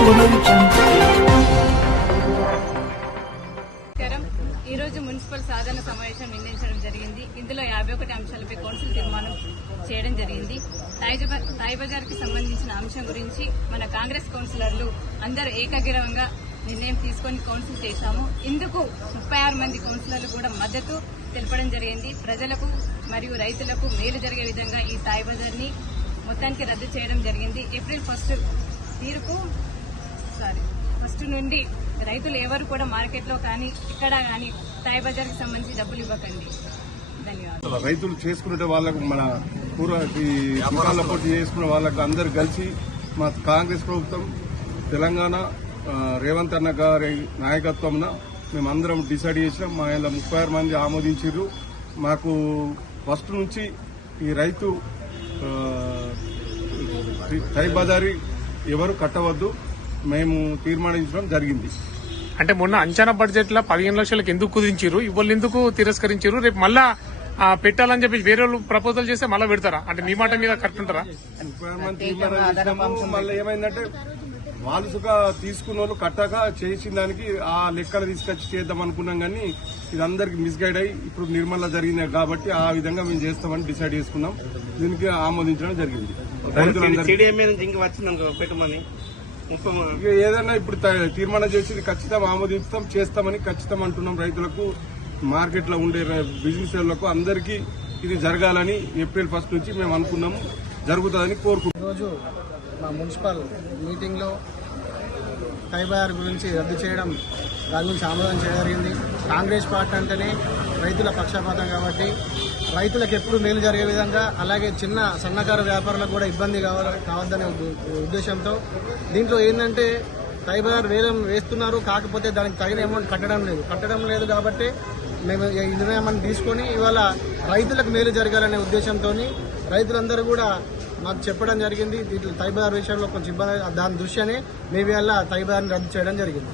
ఈ రోజు మున్సిపల్ సాధారణ సమావేశం నిర్ణయించడం జరిగింది. ఇందులో 51 అంశాలపై కౌన్సిల్ తీర్మానం చేయడం జరిగింది. తాయి బజార్ కి సంబంధించిన అంశం గురించి మన కాంగ్రెస్ కౌన్సిలర్లు అందరూ ఏకగ్రీవంగా నిర్ణయం తీసుకొని కౌన్సిల్ చేశాము. ఇందుకు 36 మంది కౌన్సిలర్లు కూడా మద్దతు తెలపడం జరిగింది. ప్రజలకు మరియు రైతులకు మేలు జరిగే విధంగా ఈ తాయి బజార్ ని మొత్తానికి రద్దు చేయడం జరిగింది. ఏప్రిల్ 1 నుండి రైతులు ఎవరు కూడా మార్కెట్లో కానీ ఇక్కడ కానీ తాయి బజార్ కి సంబంధించి డబ్బులు ఇవ్వకండి. ధన్యవాదాలు. రైతులు చేసుకునే వాళ్ళకు మన పూర్వకాల పోటీ చేసుకునే వాళ్ళకు అందరు కలిసి మా కాంగ్రెస్ ప్రభుత్వం తెలంగాణ రేవంత్ అన్న గారి నాయకత్వంన మేమందరం డిసైడ్ చేసినాం. మా ఇలా 36 మంది ఆమోదించారు. మాకు ఫస్ట్ నుంచి ఈ రైతు తాయి బజారీ ఎవరు కట్టవద్దు మేము తీర్మానించడం జరిగింది. అంటే మొన్న అంచనా బడ్జెట్ లో 15 లక్షలకు ఎందుకు కుదించారు, ఇవాళ ఎందుకు తిరస్కరించారు? రేపు మళ్ళా పెట్టాలని చెప్పి వేరే వాళ్ళు ప్రపోజల్ చేస్తే మళ్ళీ పెడతారా? అంటే మీ మాట మీద కరెక్ట్ ఉంటారా? 36 మంది తీర్మానించాము. మళ్ళీ ఏమైందంటే వాలుసుగా తీసుకున్న వాళ్ళు కట్టక చేసిన దానికి ఆ లెక్కలు తీసుకొచ్చి చేద్దాం అనుకున్నాం, కానీ ఇది అందరికి మిస్గైడ్ అయ్యి ఇప్పుడు నిర్మల జరిగింది కాబట్టి ఆ విధంగా మేము చేస్తామని డిసైడ్ చేసుకున్నాం. దీనికి ఆమోదించడం జరిగింది. ఏదైనా ఇప్పుడు తీర్మానం చేసి ఖచ్చితంగా ఆమోదిస్తాం చేస్తామని ఖచ్చితంగా అంటున్నాం. రైతులకు మార్కెట్లో ఉండే బిజినెస్ లకు అందరికీ ఇది జరగాలని ఏప్రిల్ 1 నుంచి మేము అనుకున్నాము, జరుగుతుందని కోరుకుంటున్నాం. ఈరోజు మా మున్సిపల్ మీటింగ్లో తాయి బజార్ గురించి రద్దు చేయడం, దాని గురించి ఆమోదం చేయడం జరిగింది. కాంగ్రెస్ పార్టీ అంటేనే రైతుల పక్షపాతం కాబట్టి రైతులకు ఎప్పుడు మేలు జరిగే విధంగా, అలాగే చిన్న సన్నకారు వ్యాపారులకు కూడా ఇబ్బంది కావద్దనే ఉద్దేశంతో దీంట్లో ఏంటంటే తాయి బజార్ వేస్తున్నారు, కాకపోతే దానికి తగిన అమౌంట్ కట్టడం లేదు కాబట్టి మేము ఈ నిర్ణయాన్ని తీసుకొని ఇవాళ రైతులకు మేలు జరగాలనే ఉద్దేశంతో రైతులందరూ కూడా మాకు చెప్పడం జరిగింది. దీంట్లో తాయి బజార్ విషయంలో కొంచెం ఇబ్బంది, దాని దృష్ట్యానే మేము ఇవాళ తాయి బజార్ని రద్దు చేయడం జరిగింది.